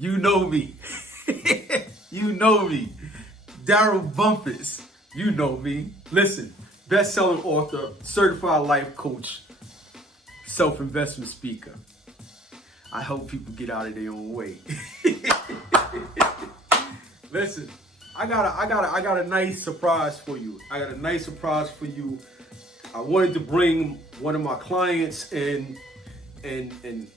You know me. You know me. Darryl Bumpass. You know me. Listen, best-selling author, certified life coach, self-investment speaker. I help people get out of their own way. Listen, I got a nice surprise for you. I wanted to bring one of my clients in, and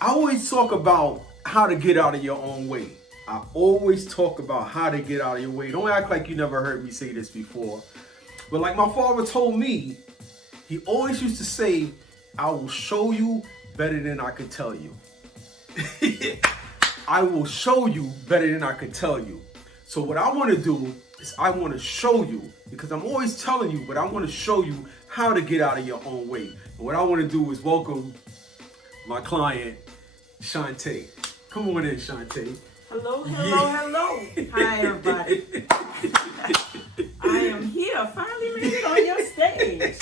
I always talk about how to get out of your own way. I always talk about how to get out of your way. Don't act like you never heard me say this before. But like my father told me, he always used to say, I will show you better than I can tell you. I will show you better than I can tell you. So what I want to do is I want to show you, because I'm always telling you, but I want to show you how to get out of your own way. And what I want to do is welcome my client, Shantae. Come on in, Shantae. Hello. Hi, everybody. I am here. Finally made it on your stage.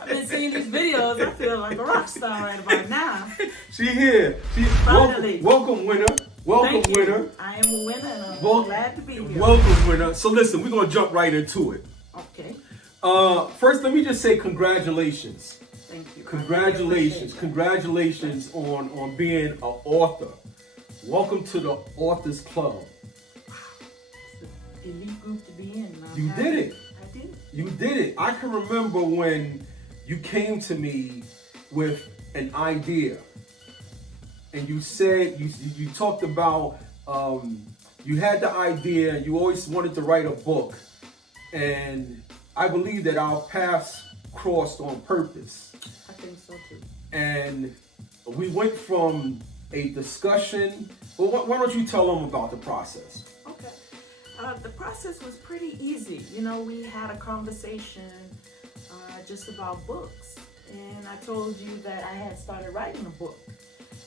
I've been seeing these videos. I feel like a rock star right about now. She here. Finally. Welcome, winner. Welcome, Thank you. winner. I am a winner, and I'm glad to be here. Welcome, winner. So listen, we're going to jump right into it. Okay. First, let me just say congratulations. Thank you. Congratulations on being an author. Welcome to the Authors Club. It's an elite group to be in. You did it. I did. You did it. I can remember when you came to me with an idea, and you said you talked about you had the idea and you always wanted to write a book, and I believe that our paths crossed on purpose. I think so too. And we went from a discussion. Well, why don't you tell them about the process? Okay. The process was pretty easy. You know, we had a conversation just about books. And I told you that I had started writing a book.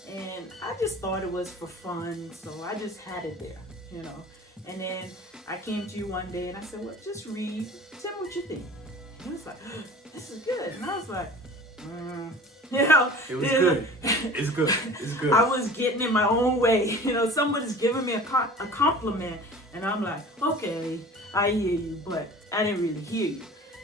And I just thought it was for fun, so I just had it there, you know. And then I came to you one day and I said, well, just read. Tell me what you think. And he was like, oh, this is good. And I was like, you know. It was good. It's good. It's good. I was getting in my own way. You know, somebody's giving me a compliment, and I'm like, okay, I hear you, but I didn't really hear you.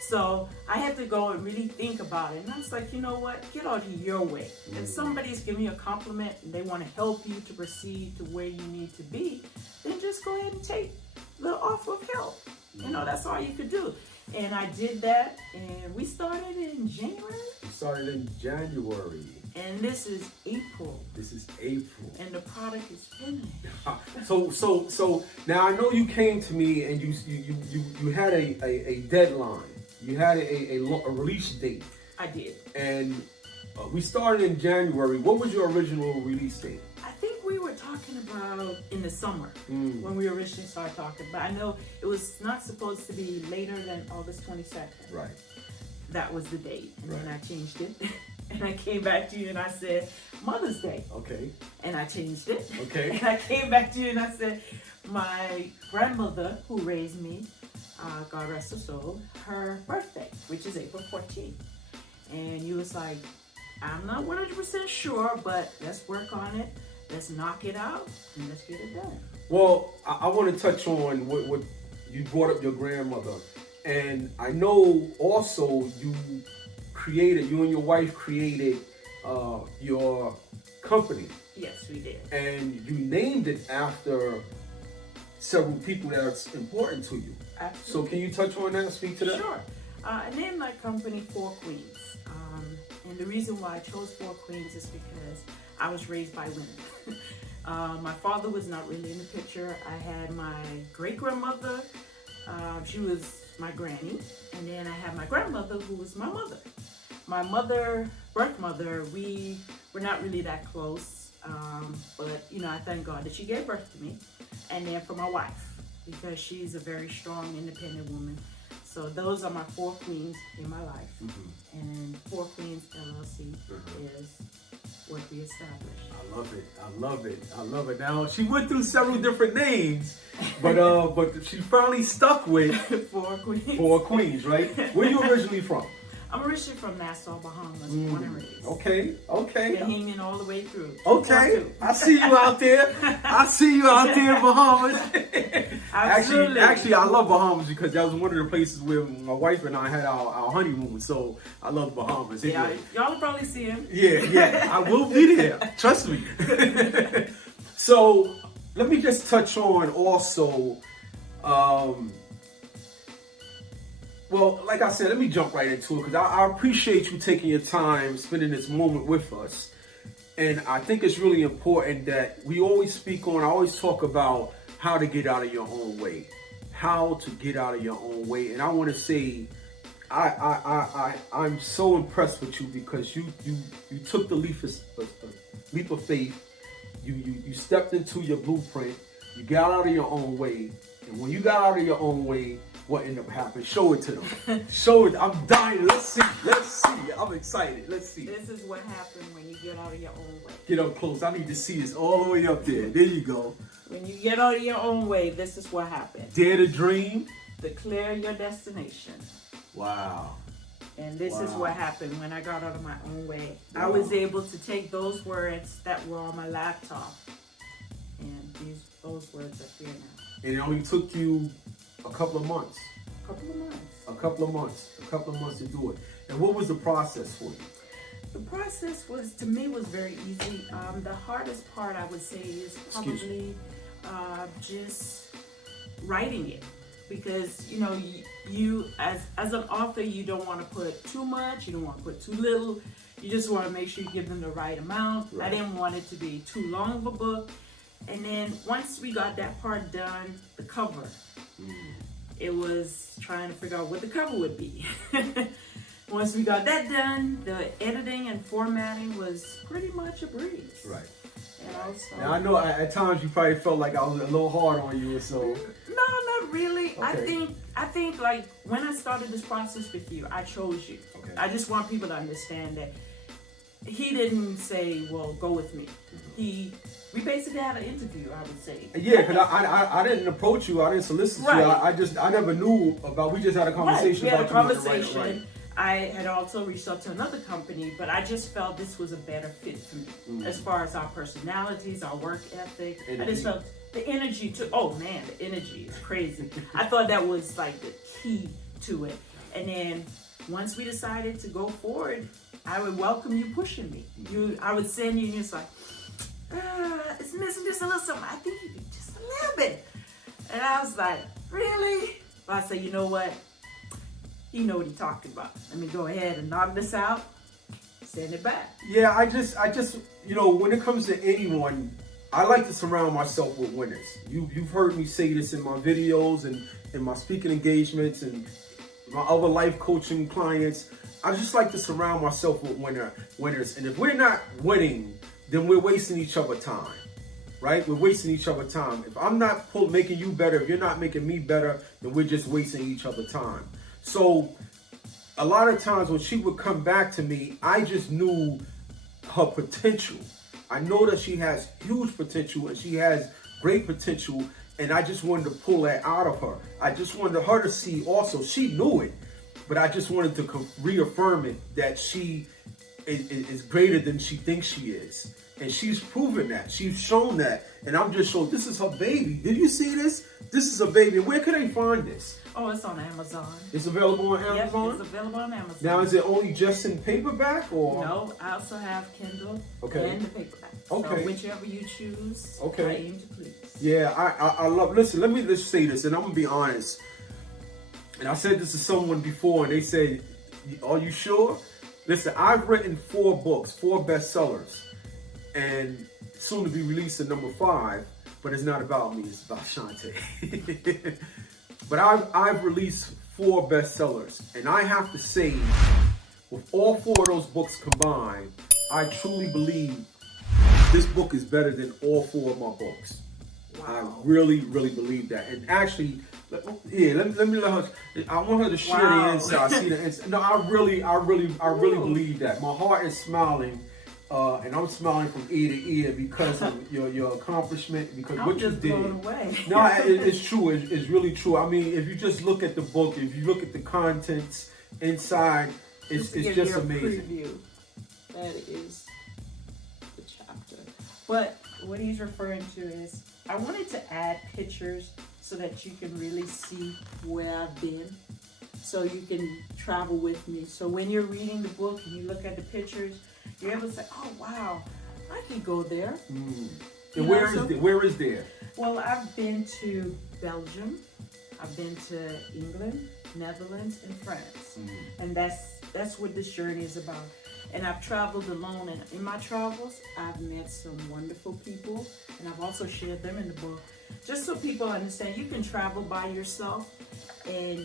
So I had to go and really think about it. And I was like, you know what? Get out of your way. If somebody's giving you a compliment and they want to help you to proceed to where you need to be, then just go ahead and take the offer of help. You know, that's all you could do. And I did that, and we started in January. We started in January. And this is April. And the product is finished. So now I know you came to me and you had a deadline. You had a release date. I did. And we started in January. What was your original release date? I think we were talking about in the summer when we originally started talking. But I know it was not supposed to be later than August 22nd. Right. That was the date. And then I changed it. And I came back to you and I said, Mother's Day. Okay. And I changed it. Okay. And I came back to you and I said, my grandmother who raised me, God rest her soul, her birthday, which is April 14th. And you was like, I'm not 100% sure, but let's work on it. Let's knock it out and let's get it done. Well, I want to touch on what you brought up your grandmother. And I know also you and your wife created your company. Yes, we did. And you named it after several people that are important to you. Absolutely. So can you touch on that and speak to that? Sure. I named my company Four Queens. And the reason why I chose Four Queens is because I was raised by women. My father was not really in the picture. I had my great-grandmother. She was my granny. And then I had my grandmother, who was my mother. My birth mother, we were not really that close. But, you know, I thank God that she gave birth to me. And then for my wife, because she's a very strong, independent woman. So those are my four queens in my life. And Four Queens LLC is what we established. I love it. Now, she went through several different names, but she finally stuck with Four Queens. Four Queens, right? Where you originally from? I'm originally from Nassau, Bahamas, born and raised. Okay. Bahamian all the way through. Okay. I see you out there. I see you out there in Bahamas. Absolutely. Actually, I love Bahamas because that was one of the places where my wife and I had our honeymoon. So I love Bahamas. Yeah, y'all will probably see him. Yeah. I will be there. Trust me. So let me just touch on also. Well, like I said, let me jump right into it because I appreciate you taking your time, spending this moment with us. And I think it's really important that we always I always talk about how to get out of your own way. How to get out of your own way. And I want to say, I'm so impressed with you because you took the leap of faith. You stepped into your blueprint. You got out of your own way. And when you got out of your own way, what ended up happening? Show it to them. Show it. I'm dying. Let's see. I'm excited. Let's see. This is what happened when you get out of your own way. Get up close. I need to see this all the way up there. There you go. When you get out of your own way, this is what happened. Dare to dream. Declare your destination. Wow. And this is what happened when I got out of my own way. Wow. I was able to take those words that were on my laptop, and those words are here now. And it only took you a couple of months. A couple of months to do it. And what was the process for you? The process to me was very easy. The hardest part I would say is probably just writing it. Because, you as an author, you don't want to put too much, you don't want to put too little. You just want to make sure you give them the right amount. Right. I didn't want it to be too long of a book. And then once we got that part done, the cover. It was trying to figure out what the cover would be. Once we got that done, the editing and formatting was pretty much a breeze. Right. So, now I know at times you probably felt like I was a little hard on you or so. No, not really. Okay. I think like when I started this process with you, I chose you. Okay. I just want people to understand that he didn't say, well, go with me. We basically had an interview, I would say. Yeah, because I didn't approach you, I didn't solicit you. I never knew about. We just had a conversation. Right. We had a conversation. Right. I had also reached out to another company, but I just felt this was a better fit for me as far as our personalities, our work ethic. Energy. I just felt the energy the energy is crazy. I thought that was like the key to it. And then once we decided to go forward, I would welcome you pushing me. I would send you and you're just like, it's missing just a little something. I think you do just a little bit. And I was like, really? But I said, you know what? He know what he's talking about. Let me go ahead and knock this out, send it back. Yeah, I just, when it comes to anyone, I like to surround myself with winners. You've heard me say this in my videos and in my speaking engagements and my other life coaching clients. I just like to surround myself with winners. And if we're not winning, then we're wasting each other time, right? We're wasting each other time. If I'm not making you better, if you're not making me better, then we're just wasting each other time. So a lot of times when she would come back to me, I just knew her potential. I know that she has huge potential and she has great potential, and I just wanted to pull that out of her. I just wanted her to see also, she knew it, but I just wanted to reaffirm it that she is greater than she thinks she is. And she's proven that. She's shown that. And I'm just showing, this is her baby. Did you see this? This is a baby. Where can they find this? Oh, it's on Amazon. It's available on Amazon? Yep, it's available on Amazon. Now, is it only just in paperback or? No, I also have Kindle and the paperback. Okay. So whichever you choose, I aim to please. Yeah, I love, listen, let's say this, and I'm going to be honest. And I said this to someone before, and they said, are you sure? Listen, I've written 4 books, 4 bestsellers, and soon to be released in number 5, but it's not about me, it's about Shantae. But I've released 4 bestsellers, and I have to say, with all 4 of those books combined, I truly believe this book is better than all 4 of my books. Wow. I really, really believe that. And actually, let me let her. I want her to share the inside. See the inside. No, I really believe that. My heart is smiling, and I'm smiling from ear to ear because of your accomplishment. Because what you did. Blown away. No, it's true. It's really true. I mean, if you just look at the book, if you look at the contents inside, It's to give just you a amazing. preview. That is the chapter. But what he's referring to is, I wanted to add pictures so that you can really see where I've been, so you can travel with me. So when you're reading the book and you look at the pictures, you're able to say, oh wow, I could go there. And where is there? Well, I've been to Belgium, I've been to England, Netherlands, and France. And that's what this journey is about. And I've traveled alone, and in my travels, I've met some wonderful people, and I've also shared them in the book. Just so people understand, you can travel by yourself, and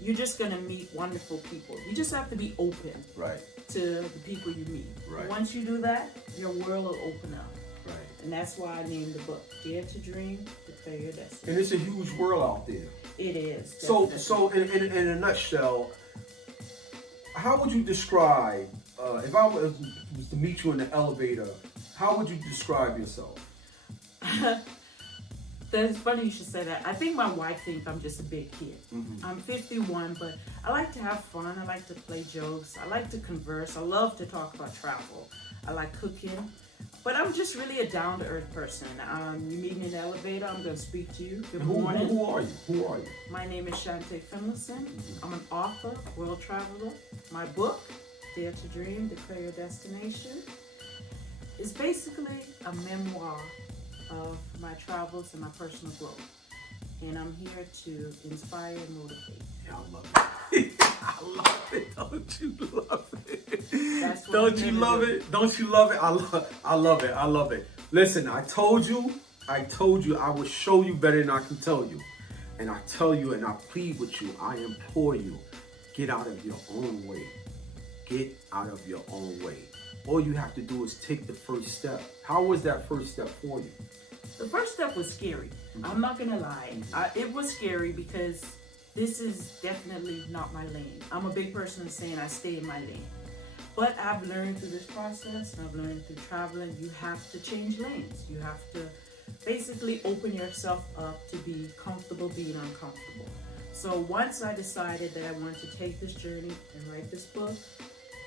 you're just gonna meet wonderful people. You just have to be open Right. to the people you meet. Right. Once you do that, your world will open up. Right. And that's why I named the book Dare to Dream, Declare Your Destiny. And it's a huge world out there. It is. So in a nutshell, how would you describe, if I was to meet you in the elevator, how would you describe yourself? That's funny you should say that. I think my wife thinks I'm just a big kid. I'm 51, but I like to have fun. I like to play jokes. I like to converse. I love to talk about travel. I like cooking. But I'm just really a down-to-earth person. You meet me in the elevator, I'm going to speak to you. Good morning. Who are you? Who are you? My name is Shante Finlayson. I'm an author, world traveler. My book, Dare to Dream, Declare Your Destination, is basically a memoir of my travels and my personal growth. And I'm here to inspire and motivate. Yeah, I love it. I love it. Don't you love it? That's what Don't you love it? Don't you love it? I love it. I love it. Listen, I told you I would show you better than I can tell you. And I tell you and I plead with you, I implore you, get out of your own way. Get out of your own way. All you have to do is take the first step. How was that first step for you? The first step was scary. I'm not gonna lie. It was scary because this is definitely not my lane. I'm a big person in saying I stay in my lane. But I've learned through this process, and I've learned through traveling, you have to change lanes. You have to basically open yourself up to be comfortable being uncomfortable. So once I decided that I wanted to take this journey and write this book,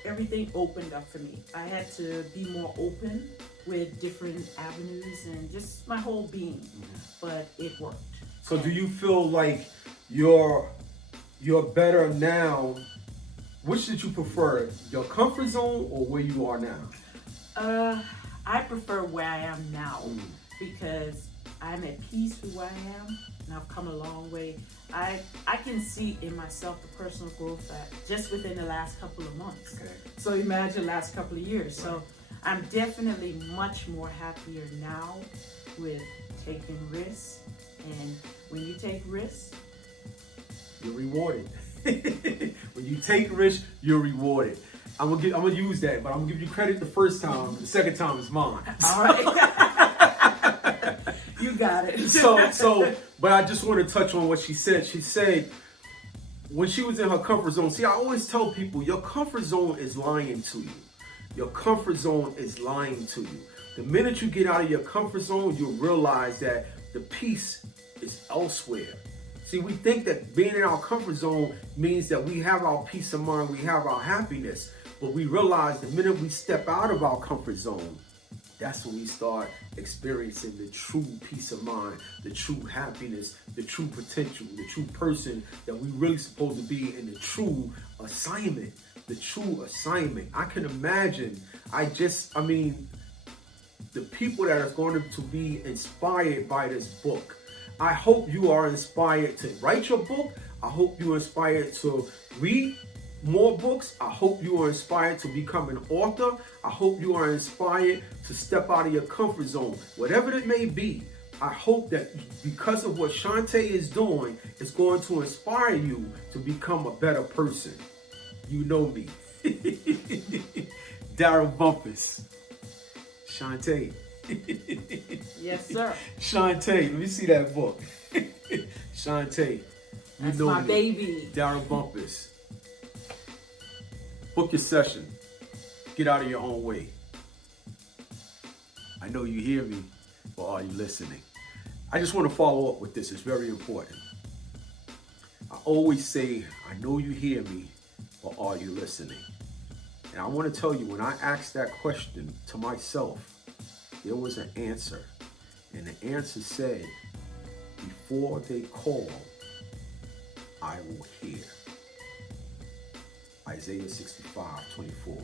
everything opened up for me. I had to be more open with different avenues and just my whole being, but it worked. So do you feel like you're better now? Which did you prefer, your comfort zone or where you are now? I prefer where I am now because I'm at peace with where I am, and I've come a long way. I can see in myself the personal growth that just within the last couple of months. Okay. So imagine last couple of years. So I'm definitely much more happier now with taking risks. And when you take risks, you're rewarded. When you take risks, you're rewarded. I'm gonna use that, but I'm gonna give you credit the first time. The second time is mine. All right. You got it. But I just want to touch on what she said. She said when she was in her comfort zone. See, I always tell people your comfort zone is lying to you. Your comfort zone is lying to you. The minute you get out of your comfort zone, you'll realize that the peace is elsewhere. See, we think that being in our comfort zone means that we have our peace of mind, we have our happiness. But we realize the minute we step out of our comfort zone, that's when we start experiencing the true peace of mind, the true happiness, the true potential, the true person that we really supposed to be, in the true assignment. The true assignment. I can imagine, the people that are going to be inspired by this book. I hope you are inspired to write your book. I hope you are inspired to read more books. I hope you are inspired to become an author. I hope you are inspired to step out of your comfort zone. Whatever it may be, I hope that because of what Shante is doing, it's going to inspire you to become a better person. You know me. Darryl Bumpass. Shante. Yes, sir. Shante, let me see that book. Shante. That's my baby. Darryl Bumpass. Book your session. Get out of your own way. I know you hear me, but are you listening? I just want to follow up with this. It's very important. I always say, I know you hear me, or are you listening? And I want to tell you, when I asked that question to myself, there was an answer. And the answer said, before they call, I will hear. Isaiah 65:24.